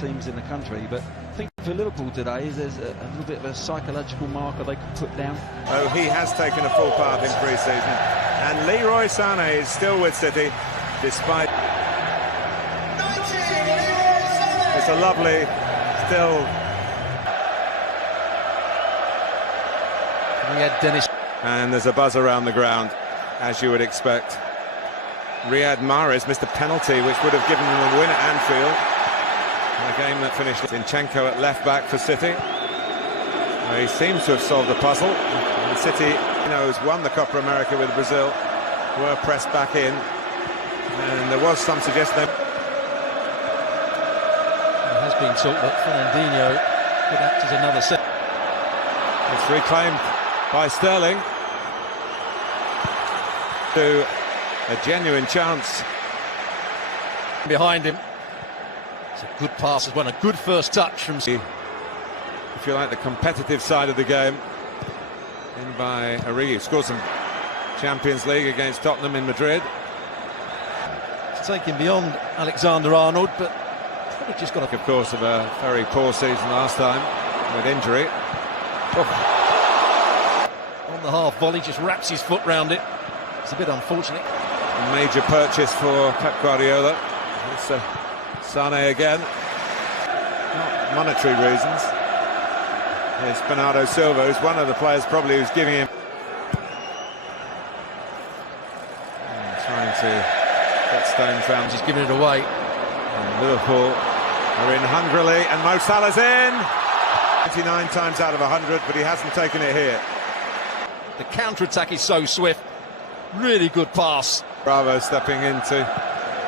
teams in the country, but I think for Liverpool today, there's a little bit of a psychological marker they could put down. Oh, he has taken a full part in pre-season, and Leroy Sané is still with City, despite... It's a lovely, still... Riyad Dennis. And there's a buzz around the ground, as you would expect. Riyad Mahrez missed a penalty, which would have given them a win at Anfield. A game that finished. Zinchenko at left-back for City. He seems to have solved the puzzle. And City, has won the Copa America with Brazil, were pressed back in. And there was some suggestion that... It has been talked that Fernandinho could act as another set. It's reclaimed by Sterling. To a genuine chance. Behind him. It's a good pass as well, a good first touch from... If you like, the competitive side of the game. In by Origi. Scored some Champions League against Tottenham in Madrid. It's taken beyond Alexander-Arnold, but probably just got Of course, of a very poor season last time with injury. On the half volley, just wraps his foot round it. It's a bit unfortunate. A major purchase for Pep Guardiola. It's Sané again. Not monetary reasons. Here's Bernardo Silva, who's one of the players probably who's giving him... trying to get stones round. He's giving it away. And Liverpool are in hungrily, and Mo Salah's in! 29 times out of 100, but he hasn't taken it here. The counter-attack is so swift. Really good pass. Bravo stepping into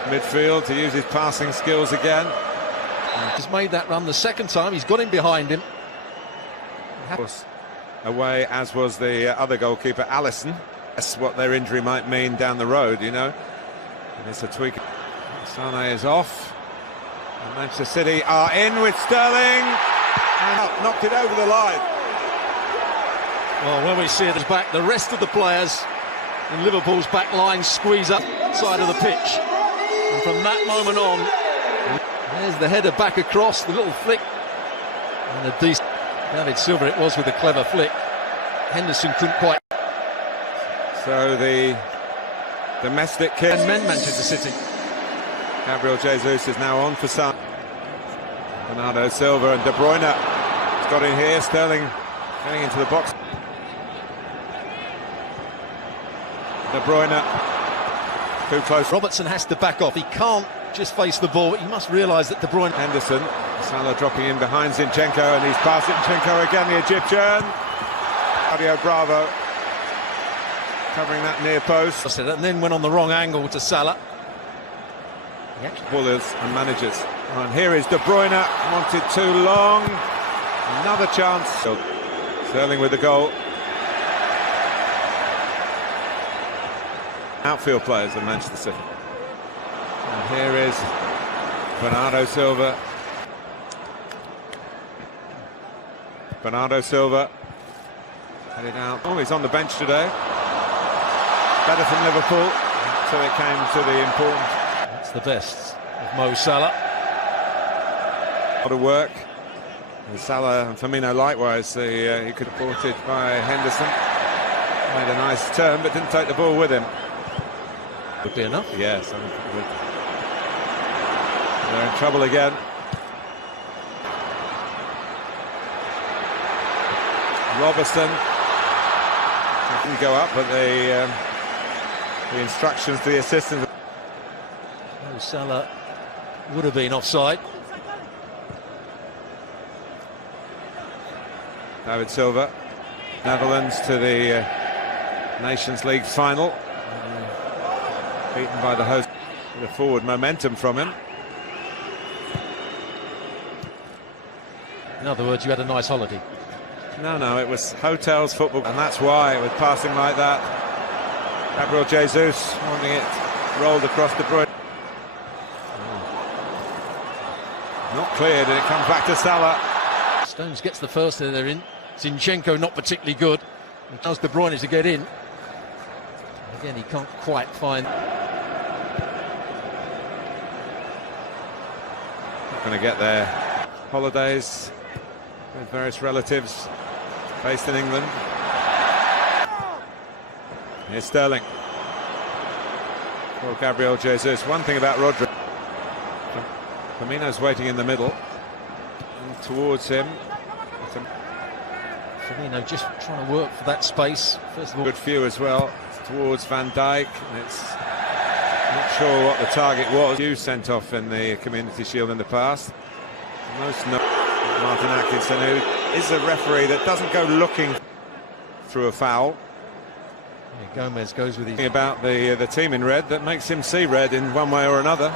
midfield to use his passing skills again. He's made that run the second time. He's got him behind him. Of course, away, as was the other goalkeeper, Alisson. That's what their injury might mean down the road, And it's a tweak. Sané is off. And Manchester City are in with Sterling. And knocked it over the line. Well, when we see it back, the rest of the players in Liverpool's back line squeeze up side of the pitch. And from that moment on, there's the header back across, the little flick. And a decent... David Silva it was with a clever flick. Henderson couldn't quite... So the domestic kid... And men Manchester City. Gabriel Jesus is now on for Sané. Bernardo Silva and De Bruyne has got in here. Sterling getting into the box. De Bruyne too close. Robertson has to back off. He can't just face the ball. He must realise that De Bruyne... Henderson, Salah dropping in behind Zinchenko, and he's past Zinchenko again, the Egyptian. Claudio Bravo covering that near post. And then went on the wrong angle to Salah. Ballers and managers. And here is De Bruyne, wanted too long. Another chance. Sterling with the goal. Outfield players of Manchester City. And here is Bernardo Silva. Bernardo Silva headed out. Oh, he's on the bench today. Better from Liverpool. So it came to the important. That's the best of Mo Salah. A lot of work. And Salah and Firmino likewise. He could have brought it by Henderson. Made a nice turn, but didn't take the ball with him. Would be enough. Yes, I think it would. They're in trouble again. Robertson didn't go up, but the instructions to the assistant. Mo Salah would have been offside. David Silva, Netherlands to the Nations League final. Beaten by the host. The forward momentum from him. In other words, you had a nice holiday. No, it was hotels, football, and that's why, with passing like that, Gabriel Jesus wanting it rolled across De Bruyne. Not cleared, and it comes back to Salah. Stones gets the first header in. Zinchenko not particularly good. And allows De Bruyne to get in. Again, he can't quite find... going to get their holidays with various relatives based in England. Here's Sterling for Gabriel Jesus. One thing about Rodri, Firmino's waiting in the middle, and towards him. Firmino just trying to work for that space. First of all, good view as well towards Van Dijk. It's not sure what the target was. You sent off in the Community Shield in the past. Most Martin Atkinson, who is a referee that doesn't go looking through a foul. Yeah, Gomez goes with his... About the team in red that makes him see red in one way or another.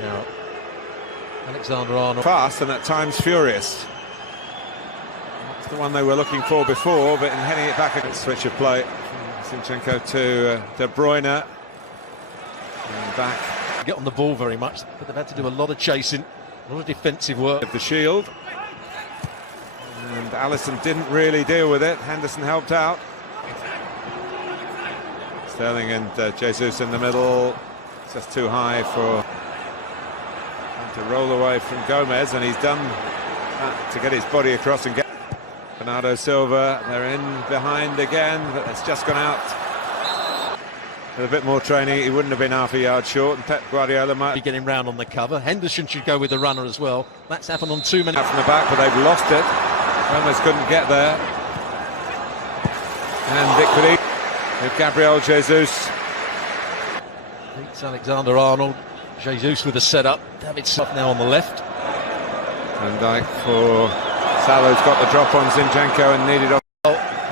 Now, Alexander-Arnold. Fast and at times furious. That's the one they were looking for before, but in heading it back, a switch of play. Zinchenko to De Bruyne. And back. Get on the ball very much, but they've had to do a lot of chasing, a lot of defensive work. Of the shield. And Alisson didn't really deal with it. Henderson helped out. Sterling and Jesus in the middle. It's just too high for him to roll away from Gomez, and he's done that to get his body across and get Bernardo Silva. They're in behind again, but it's just gone out. With a bit more training, he wouldn't have been half a yard short, and Pep Guardiola might be getting round on the cover. Henderson should go with the runner as well. That's happened on too many. Out from the back, but they've lost it. Gomez couldn't get there. And it could eat with Gabriel Jesus. Beats Alexander-Arnold. Jesus with a setup. David Silva now on the left. Van Dijk for Salah's got the drop on Zinchenko and needed off.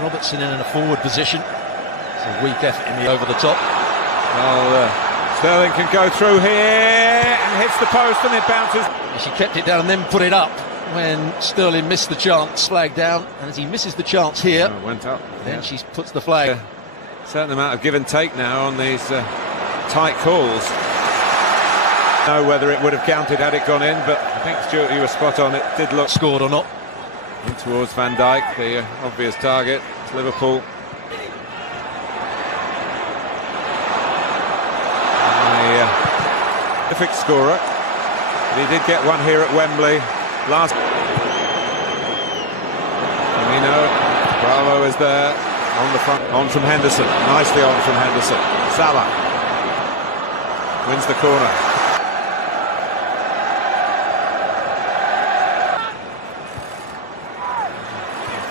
Robertson in a forward position. It's a weak effort in the over the top. Well, Sterling can go through here and hits the post, and it bounces. She kept it down and then put it up when Sterling missed the chance, flag down, and as he misses the chance here, went up. Then she puts the flag. A certain amount of give and take now on these tight calls. Know whether it would have counted had it gone in, but I think Stuart, you were spot on. It did look scored or not. In towards Van Dijk, the obvious target. It's Liverpool. Perfect scorer, but he did get one here at Wembley last. Firmino, Bravo is there on the front, on from Henderson, nicely on from Henderson. Salah wins the corner.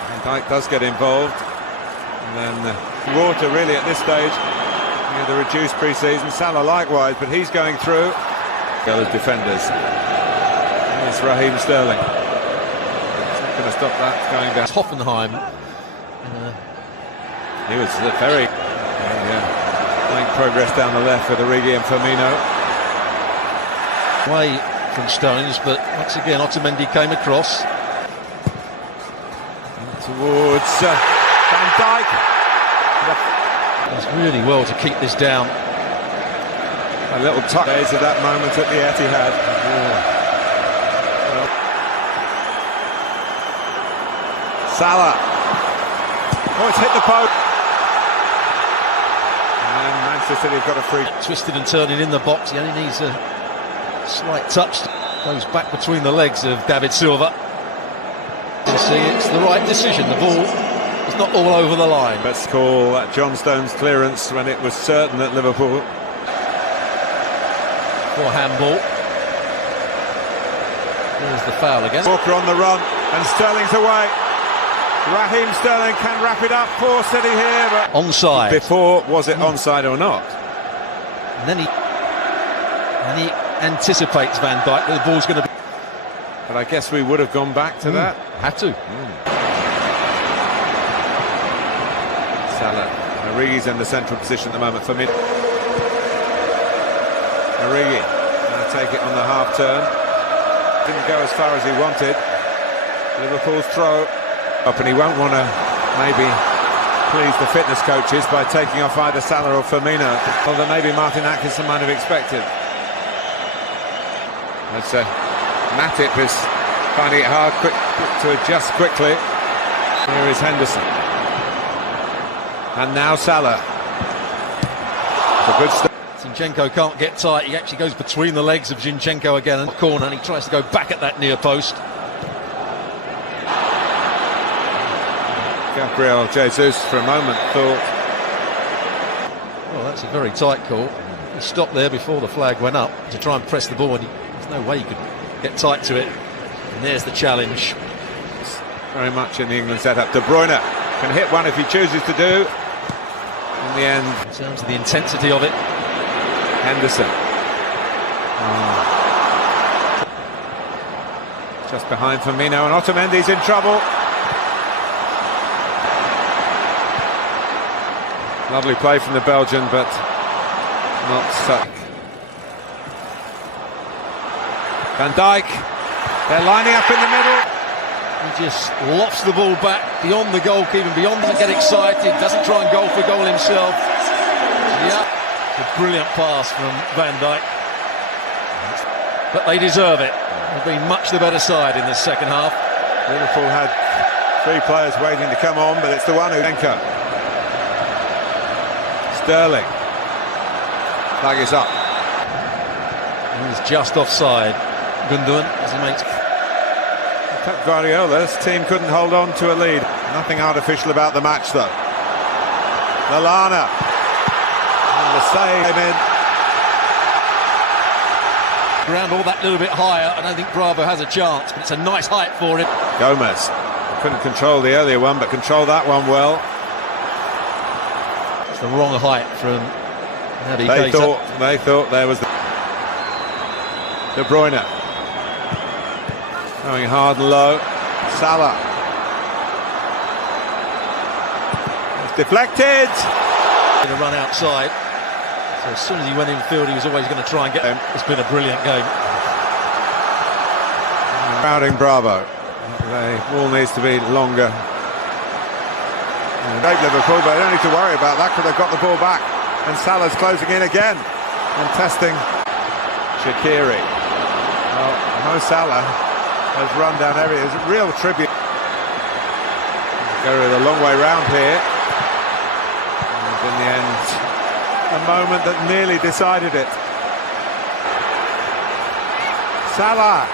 Van Dijk does get involved, and then water really at this stage. The reduced pre-season. Salah likewise, but he's going through. As defenders. It's Raheem Sterling. It's not going to stop that going down. Hoffenheim. He was very making progress down the left with Origi and Firmino. Away from Stones, but once again Otamendi came across. Towards Van Dijk. Does really well to keep this down. A little touch of that moment at the Etihad. Well, Salah. Oh, it's hit the post. And Manchester City have got a free. Twisted and turning in the box. He only needs a slight touch. Goes back between the legs of David Silva. You see, it's the right decision. The ball is not all over the line. Let's call that John Stones clearance when it was certain that Liverpool. For handball. There's the foul again. Walker on the run, and Sterling's away. Raheem Sterling can wrap it up for City here, but onside. Before, was it onside or not? And then he anticipates Van Dijk that the ball's going to be. But I guess we would have gone back to that. Had to. Salah. Origi's in the central position at the moment for mid. Origi going to take it on the half turn. Didn't go as far as he wanted. Liverpool's throw up, and he won't want to maybe please the fitness coaches by taking off either Salah or Firmino, although maybe Martin Atkinson might have expected. Let's say Matip is finding it hard to adjust quickly. Here is Henderson. And now Salah. A good start. It's Zinchenko can't get tight. He actually goes between the legs of Zinchenko again in the corner, and he tries to go back at that near post. Gabriel Jesus for a moment thought, well, that's a very tight call. He stopped there before the flag went up to try and press the ball, and there's no way he could get tight to it. And there's the challenge. very much in the England setup. De Bruyne can hit one if he chooses to do. In the end, in terms of the intensity of it, Henderson. Just behind Firmino, and Otamendi's in trouble. Lovely play from the Belgian, but not such. Van Dijk, they're lining up in the middle. He just lofts the ball back beyond the goalkeeper, beyond, doesn't get excited, doesn't try and go for goal himself. Yeah, a brilliant pass from Van Dijk. But they deserve it. They've been much the better side in the second half. Liverpool had three players waiting to come on, but it's the one who anchor. Sterling. Flag is up. He's just offside. Gundogan, as he makes. Pep Guardiola's team couldn't hold on to a lead. Nothing artificial about the match, though. Lallana. And the save came in. Ground all that little bit higher. I don't think Bravo has a chance, but it's a nice height for him. Gomez couldn't control the earlier one, but controlled that one well. It's the wrong height from Naby Keita. They thought there was the De Bruyne going hard and low. Salah. It's deflected. To run outside. So as soon as he went in field, he was always going to try and get him. It's been a brilliant game. Crowding Bravo. The ball needs to be longer. Great Liverpool, but they don't need to worry about that because they've got the ball back. And Salah's closing in again and testing Shaqiri. Well, Mo Salah has run down every. It's a real tribute. Go a long way round here. And in the end, a moment that nearly decided it. Salah,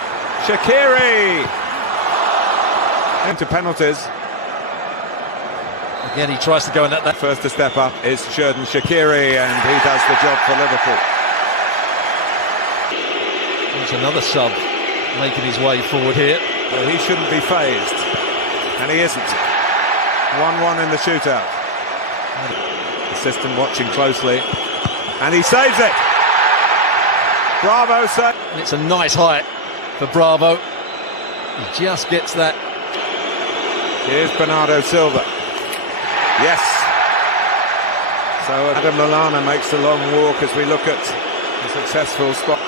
Shaqiri into penalties. Again, he tries to go in that. First to step up is Xherdan Shaqiri, and he does the job for Liverpool. There's another sub making his way forward here. Well, he shouldn't be phased, and he isn't. 1-1 in the shootout. Assistant watching closely, and he saves it. Bravo saves. It's a nice height for Bravo. He just gets that. Here's Bernardo Silva. Yes. So Adam Lallana makes the long walk as we look at the successful spot.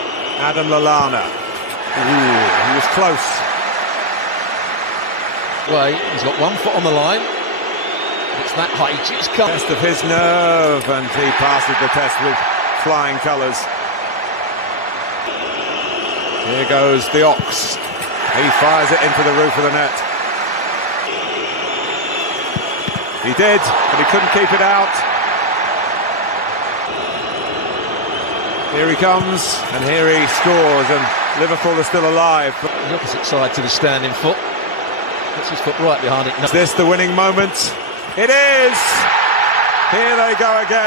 Adam Lallana. Ooh, he was close. Well, he's got 1 foot on the line. It's that height. He's come. Test of his nerve, and he passes the test with flying colours. Here goes the Ox. He fires it into the roof of the net. He did, but he couldn't keep it out. Here he comes, and here he scores, and Liverpool are still alive. The opposite side to the standing foot. Puts his foot right behind it. Is this the winning moment? It is! Here they go again.